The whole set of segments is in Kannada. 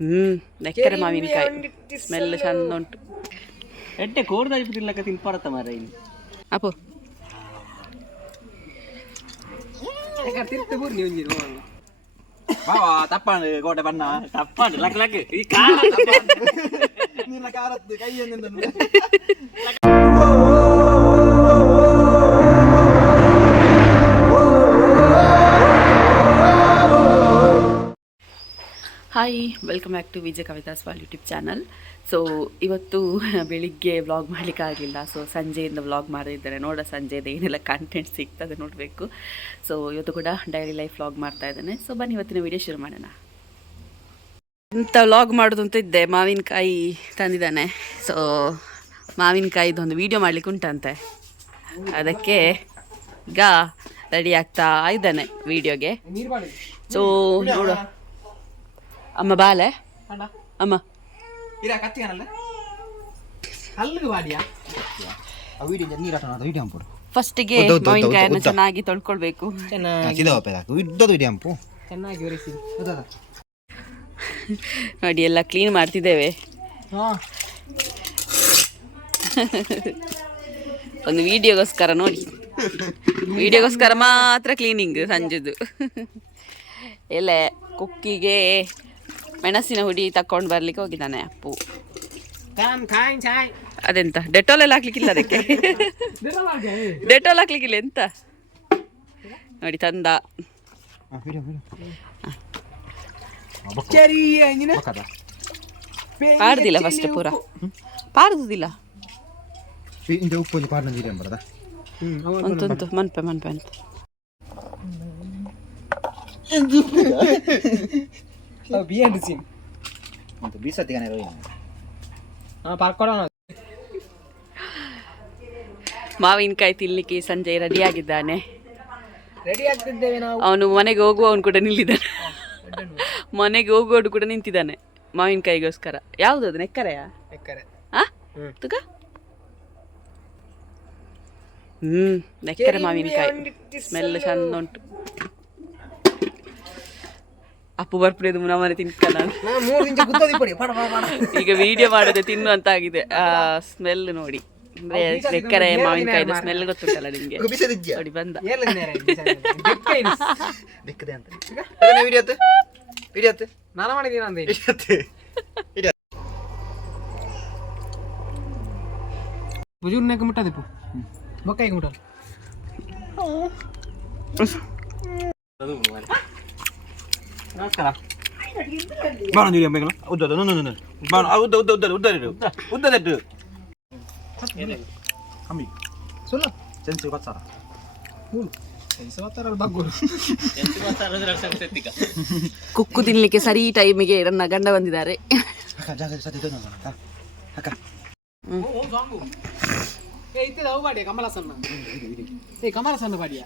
ಎಕ್ಕರೆ ಮಾವಿನಕಾಯಿ ಸ್ಮೆಲ್ ಚಂದ ಉಂಟು ಎಡ್ಡೆ ಕೋಡ್ದಾಜಿ ತಿನ್ಲಕ್ಕ ತಿನ್ಪಾರತ್ತ ಮಾರ ಇಲ್ಲಿ ಅಪ್ಪು தப்பாண்டு கோட்டை பண்ணா தப்பாண்டு லக்கு லக்கு நீ காரத்து கையெழுந்து hi welcome back to Vijaya Kavitha's wall YouTube channel so ಇವತ್ತು ಬೆಳಿಗ್ಗೆ ವ್ಲಾಗ್ ಮಾಡಲಿಕ್ಕೆ ಆಗಲಿಲ್ಲ. ಸೊ ಸಂಜೆಯಿಂದ ವ್ಲಾಗ್ ಮಾಡಿದ್ದಾರೆ ನೋಡ ಸಂಜೆಯಿಂದ ಏನೆಲ್ಲ ಕಂಟೆಂಟ್ ಸಿಗ್ತದೆ ನೋಡಬೇಕು. ಸೊ ಇವತ್ತು ಕೂಡ ಡೈಲಿ ಲೈಫ್ ವ್ಲಾಗ್ ಮಾಡ್ತಾ ಇದ್ದೇನೆ. ಸೊ ಬನ್ನಿ, ಇವತ್ತಿನ ವಿಡಿಯೋ ಶುರು ಮಾಡೋಣ. ಇಂಥ ವ್ಲಾಗ್ ಮಾಡೋದು ಅಂತ ಇದ್ದೆ. ಮಾವಿನಕಾಯಿ ತಂದಿದ್ದಾನೆ. ಸೊ ಮಾವಿನಕಾಯಿದೊಂದು ವಿಡಿಯೋ ಮಾಡ್ಲಿಕ್ಕೆ ಉಂಟಂತೆ. ಅದಕ್ಕೆ ಈಗ ರೆಡಿ ಆಗ್ತಾ ಇದ್ದಾನೆ ವಿಡಿಯೋಗೆ ಸೊ ನೋಡು. ಅಮ್ಮ ಬಾಲೆ ಅಮ್ಮ. ಅಲ್ಲಿಗೆ ಮಾಡಿಯಾ ಫಸ್ಟಿಗೆ ಮಾವಿನಕಾಯನ್ನು ಚೆನ್ನಾಗಿ ತೊಳ್ಕೊಳ್ಬೇಕು. ಚೆನ್ನಾಗಿ. ಒರೆಸಿ. ನೋಡಿ ಎಲ್ಲ ಕ್ಲೀನ್ ಮಾಡ್ತಿದ್ದೇವೆ. ಒಂದು ವಿಡಿಯೋಗೋಸ್ಕರ ನೋಡಿ. ವಿಡಿಯೋಗೋಸ್ಕರ ಮಾತ್ರ ಕ್ಲೀನಿಂಗ್ ಸಂಜೆದು. ಎಲೆ ಕುಕ್ಕಿಗೆ ಮೆಣಸಿನ ಹುಡಿ ತಕೊಂಡು ಬರ್ಲಿಕ್ಕೆ ಹೋಗಿದ್ದಾನೆ ಅಪ್ಪು. ಅದೆಂತ? ಡೆಟಾಲ್ ಎಲ್ಲ ಹಾಕ್ಲಿಕ್ಕಿಲ್ಲ ಅದಕ್ಕೆ? ಡೆಟಾಲ್ ಹಾಕ್ಲಿಕ್ಕಿಲ್ಲ ಎಂತ? ನೋಡಿ ತಂದ. ಪಾಡ್ದಿಲ್ಲ ಫಸ್ಟ್ ಪೂರ. ಪಾಡ್ದುದಿಲ್ಲ. ಅಂತಂತು ಮನ್ಪೆ ಮನ್ಪೆ ಅಂತ. বিয়ে দিছিন ಪಾರ್ಕ್ ಮಾವಿನ ತಿನ್ಲಿಕ್ಕೆ ಸಂಜೆ ರೆಡಿ ಆಗಿದ್ದಾನೆ. ಅವನು ಮನೆಗೆ ಹೋಗುವ ಅವನು ಕೂಡ ನಿಲ್ಲಿದ್ದಾನೆ. ಮನೆಗೆ ಹೋಗುವವನು ಕೂಡ ನಿಂತಿದ್ದಾನೆ ಮಾವಿನಕಾಯಿಗೋಸ್ಕರ ಯಾವುದು ಅದು ನೆಕ್ಕರೆಯಾ ತುಗ? ಹ್ಮ್ ನೆಕ್ಕರೆ ಮಾವಿನಕಾಯಿ ಸ್ಮೆಲ್ ಚಂದ ಉಂಟು ಅಪ್ಪು ಬರ್ಪ್ರೇದು ನಮ್ಮನೆ ತಿನ್ಕ ನಾನು ಈಗ ವಿಡಿಯೋ ಮಾಡದೆ ತಿನ್ನು ಅಂತ ಆಗಿದೆ ಆ ಸ್ಮೆಲ್ ನೋಡಿ ಅಂದ್ರೆ ಸಕ್ಕರೆ ಸ್ಮೆಲ್ ಗೊತ್ತುಂಟಲ್ಲ ನಿಮ್ಗೆ ನೋಡಿ ಬಂದ ನಾನು ಮಾಡಿದೀನಿ ಬಾಣ ನೀಡಿ ಅಂಬೇಕಲ್ಲ ಉದ್ದ ಉದ್ದ ನೊಂದು ನೊಂದು ಬಾಣ ಉದ್ದ ಉದ್ದ ಉದ್ದ ಉದ್ದ ಇಡು ಉದ್ದ. ಇಟ್ಟು ಕಮ್ಮಿ ಸುಲ್ಲ. ಸೆನ್ಸ್ ಇವತ್ತು ಕುಕ್ಕು ತಿನ್ಲಿಕ್ಕೆ ಸರಿ ಟೈಮಿಗೆ ನನ್ನ ಗಂಡ ಬಂದಿದ್ದಾರೆ. ಕಮಲಸನ್ನ ಪಾಡಿಯ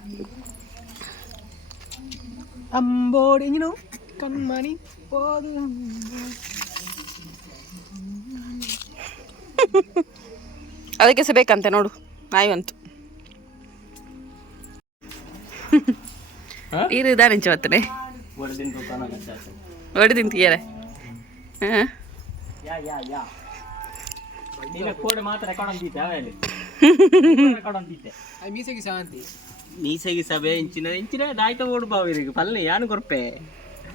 ಅಂಬೋಡಿ ಕಣ್ಮಣಿ ಹೋದು ಅದಕ್ಕೆ ಸಹ ನೋಡು ನೋಡು ನಾಯಿವಂತು. ನೀರು ಇದಾನೆ ಚವತ್ತನೆ ಹೊಡೆ ತಿಂತೀಯಾರೆ ಮೀಸೆಗೆ ಶಾಂತಿ ಮೀಸೆಗೆ ಸಭೆ ಇಂಚಿನ ಇಂಚಿನ ದಾಯ್ತ ಓಡು ಬಾವಿರಿಗೆ. ಪಲ್ಲೆ ಯಾನು ಕೊರ್ಪೆ?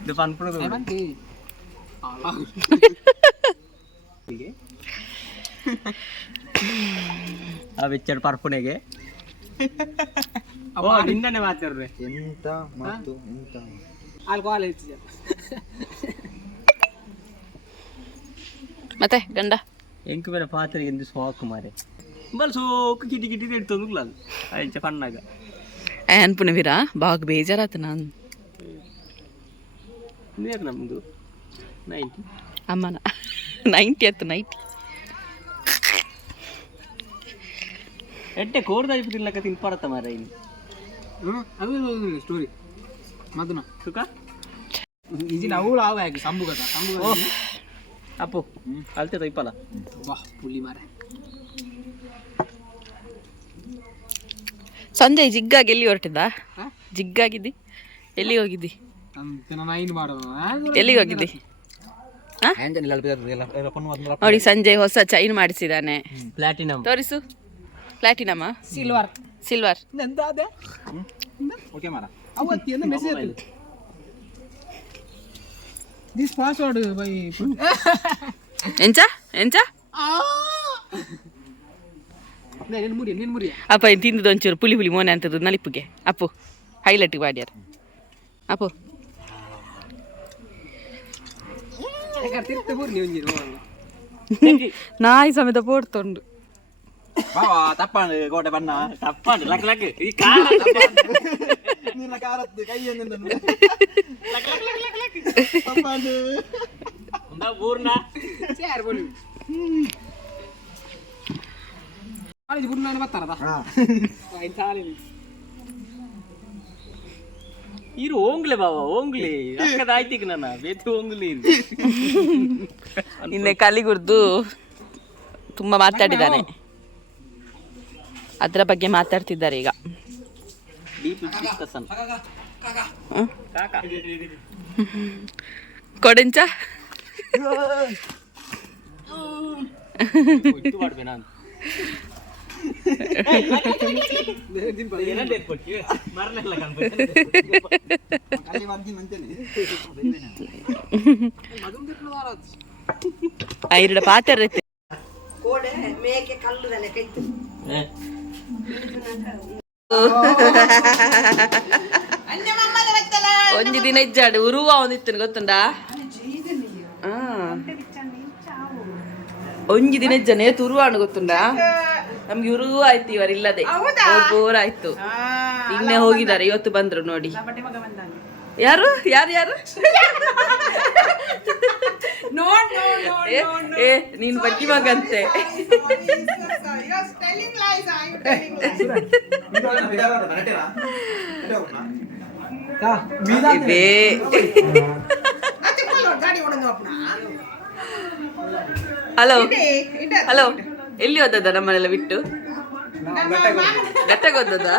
ಇದು ಅನ್ಕೊಳ್ಳೋದು ಆ ವೆಚ್ಚರ್ ಪಾರ್ಪುಣೆಗೆ ಹಿಂದನೆ ಮಾತಾಡ್ರಿ ಎಂತ ಮತ್ತು ಎಂತ ಆಲ್ಕೋಹಾಲ್ ಮತ್ತೆ ಗಂಡ ಎಂಕು ಮೇಲೆ ಪಾತ್ರೆ ಎಂದು ಸೋಕು ಮಾರೆ ಬಲ್ ಸೋಕು ಕಿಟಿ ಕಿಟಿ ಇಡ್ತಂದು ಅಯ್ಚ ಪಣ್ಣಾಗ ಅನ್ಪುನವಿರಾ ಬಾಗ್ ಬೇಜಾರಾತ ನಾನು ನೀರು ನಮ್ಮದು ನೈಂಟಿ ಅಮ್ಮನ. ನೈಂಟಿ ಆಯ್ತು ನೈಂಟಿ ಎಟ್ಟೆ ಕೋಡ್ದಾಯಿ ತಿನ್ಲಕ್ಕ ತಿನ್ಪಾರತ್ತ ಮಾರ ಇಲ್ಲಿ? ಹ್ಞೂ ಅದು ಸ್ಟೋರಿ ಮದನ ಸುಖ ಇದು ಅವಳು ಆವ ಹಾಕಿ ಸಂಬುಗತ ಸಂಬುಗತ ಅಪ್ಪು ಅಲ್ತೆ ತೈಪಲ್ಲ ವಾಹ್ ಪುಲಿ ಮಾರ ಸಂಜೆ ಜಿಗ್ಗಾಗಿ ಎಲ್ಲಿ ಹೊರಟಿದ್ದ? ಜಿಗ್ಗಾಗಿದ್ದಿ? ಎಲ್ಲಿ ಹೋಗಿದ್ದಿ? ಎಲ್ಲಿಗೆ ಹೋಗಿದ್ದಿ? ನೋಡಿ ಸಂಜೆ ಹೊಸ ಚೈನ್ ಮಾಡಿಸಿದಾನೆ. ಪ್ಲಾಟಿನಮ್ ತೋರಿಸು. Platinum silver silver okay message this password bye ಎಂಚ? ಎಂಚ? ಅಪ್ಪ ಒಂಚೂರು ಪುಲಿ ಪುಲಿ ಮೋನೆ ಅಂತದ್ದು ನಲಿಪುಗೆ ಅಪ್ಪು ಹೈಲೈಟ್ ಮಾಡ್ಯಾರ ಅಪ್ಪು. ತಿರ್ತ ಮುರಿ ನೀವು ನಾಯಿ ಸಮೇತ ಪೋಡ್ತೊಂಡು ಬಾವಾ ತಪ್ಪಾಂಡು ಕೋಟೆ ಬಣ್ಣ ತಪ್ಪಾಡು ಲಕ್ ಲಕ್ ಈ ಕಾಲ ನಿನ್ನ ಕಾರತ್ತು ಕೈಯನ್ನು ತಪ್ಪಾಂಡು ಊರ್ನ ಯಾರು ಬೋಲಿ ಕಾಲೇಜ್ ಗುರು ನಾನು ಬರ್ತಾರದ ಇರು ಓಂಗ್ಲೆ ಬಾವ ಓಂಗ್ಲಿ ಅಕ್ಕದ ಆಯ್ತಿಗ್ ನನ್ನ ಬೇತಿ ಓಂಗ್ಲಿ ನಿನ್ನೆ ಕಲಿಗುರ್ದು ತುಂಬ ಮಾತಾಡಿದ್ದಾನೆ ಅದರ ಬಗ್ಗೆ ಮಾತಾಡ್ತಿದ್ದಾರೆ ಈಗ. ಕೊಡೆಂಚ? ಇದು ಮಾಡ್ಬೆ ನಾನು ಏನಂತ ಕೊಟ್ಟಿ ಮರನೆಲ್ಲ ಕಾಣ್ಬೇಕು ಅಲ್ಲಿ ಬಂದಿ ಮಂಚನೆ ಐರಡ ಪಾತ್ರ ಒಂಜಿ ದಿನ ಇಜ್ಜಾಡು ಉರುವ ಒಂದಿತ್ತು ಗೊತ್ತುಂಡ ಆ. ಒಂಜಿ ದಿನ ಇಜ್ಜ ನೇತು ಉರುವಾಣು ಗೊತ್ತುಂಡ ನಮ್ಗೆ ಇವರು ಆಯ್ತು ಇವರಿಲ್ಲದೆ ಬೋರ್ ಆಯ್ತು. ಇನ್ನೇ ಹೋಗಿದ್ದಾರೆ ಇವತ್ತು ಬಂದ್ರು ನೋಡಿ. ಯಾರು? ಯಾರು ಯಾರು? ಏ, ಏ ನೀನ್ ಬಟ್ಟಿ ಮಗಂತೆ. ಇವೇ ಹಲೋ ಹಲೋ ಎಲ್ಲಿ ಹೋದದ ನಮ್ಮನೆಲ್ಲ ಬಿಟ್ಟು? ಗಟ್ಟಗೆ ಓದದ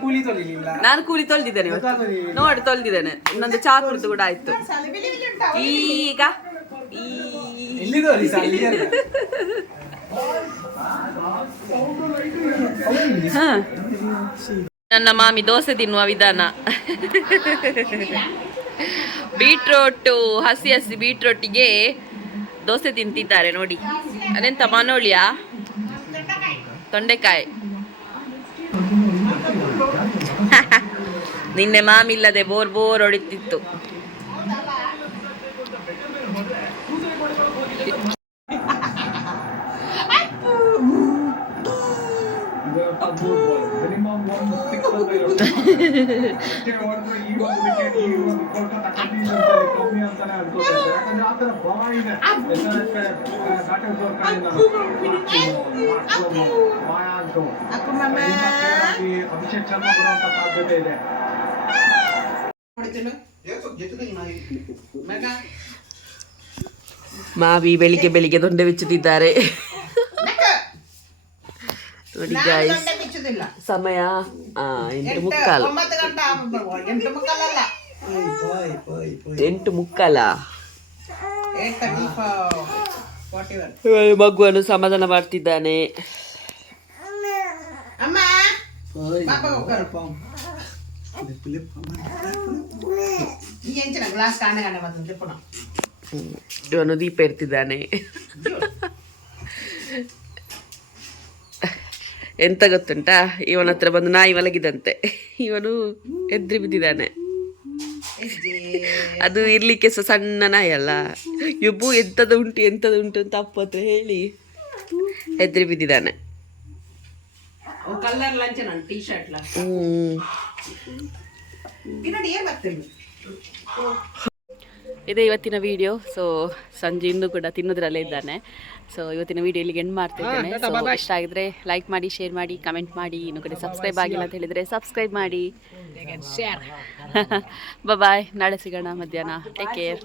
ಕೂಲಿ ತೊಳಿಲಿಲ್ಲ ನಾನು ಕೂಲಿ ತೊಳ್ದಿದ್ದೇನೆ ನೋಡಿ ತೊಳ್ದಿದ್ದೇನೆ. ಇನ್ನೊಂದು ಚಾ ಕುಡಿದು ಕೂಡ ಆಯ್ತು. ಈಗ. ನನ್ನ ಮಾಮಿ ದೋಸೆ ತಿನ್ನುವ ವಿಧಾನ. ಬೀಟ್ರೋಟು ಹಸಿ ಹಸಿ ಬೀಟ್ರೋಟಿಗೆ ದೋಸೆ ತಿಂತಿದ್ದಾರೆ ನೋಡಿ. ಅದೆಂತ ಮನೋಳಿಯಾ ತೊಂಡೆಕಾಯಿ. ನಿನ್ನೆ ಮಾಮಿಲ್ಲದೆ ಬೋರ್ ಬೋರ್ ಹೊಡಿತಿತ್ತು. ಮಾವಿ ಬೆಳಿಗ್ಗೆ ಬೆಳಿಗ್ಗೆ ದೊಂಡೆ ಬೆಚ್ಚುತ್ತಿದ್ದಾರೆ ನೋಡಿ ಗಾಯ್ಸ್ ಸಮಯ ಆ, ಎಂಟು ಮುಕ್ಕಾಲು. ಎಂಟು ಮುಕ್ಕಾಲ. ಮಗುವನ್ನು ಸಮಾಧಾನ ಮಾಡ್ತಿದ್ದಾನೆ. ಇವನು ದೀಪ ಇರ್ತಿದ್ದಾನೆ ಎಂತ ಗೊತ್ತುಂಟಾ ಇವನ ಹತ್ರ ಬಂದು ನಾಯಿ ಮಲಗಿದಂತೆ. ಇವನು ಎದ್ರಿ ಬಿದ್ದಿದ್ದಾನೆ. ಅದು ಇರ್ಲಿಕ್ಕೆ ಸಹ ಸಣ್ಣ ನಾಯಿ ಅಲ್ಲ. ಇಬ್ಬು ಎಂತದ ಉಂಟು ಎಂಥದ್ದು ಉಂಟು ಅಂತ ಅಪ್ಪ ಹತ್ರ ಹೇಳಿ ಎದ್ರಿ ಬಿದ್ದಿದ್ದಾನೆ. ಕಲರ್ ಇದೇ ಇವತ್ತಿನ ವಿಡಿಯೋ ಸೊ ಸಂಜೆ ಇಂದು ಕೂಡ ತಿನ್ನೋದ್ರಲ್ಲೇ ಇದ್ದಾನೆ. ಸೊ ಇವತ್ತಿನ ವಿಡಿಯೋ ಇಲ್ಲಿಗೆ ಎಂಡ್ ಮಾಡ್ತಿದ್ದೇನೆ ಸೊ ಇಷ್ಟ ಆಗಿದ್ರೆ ಲೈಕ್ ಮಾಡಿ ಶೇರ್ ಮಾಡಿ ಕಮೆಂಟ್ ಮಾಡಿ ಇನ್ನು ಕಡೆ ಸಬ್ಸ್ಕ್ರೈಬ್ ಆಗಿಲ್ಲ ಅಂತ ಹೇಳಿದ್ರೆ ಸಬ್ಸ್ಕ್ರೈಬ್ ಮಾಡಿ. ಬಾಯ್ ನಾಳೆ ಸಿಗೋಣ ಮಧ್ಯಾಹ್ನ. Take care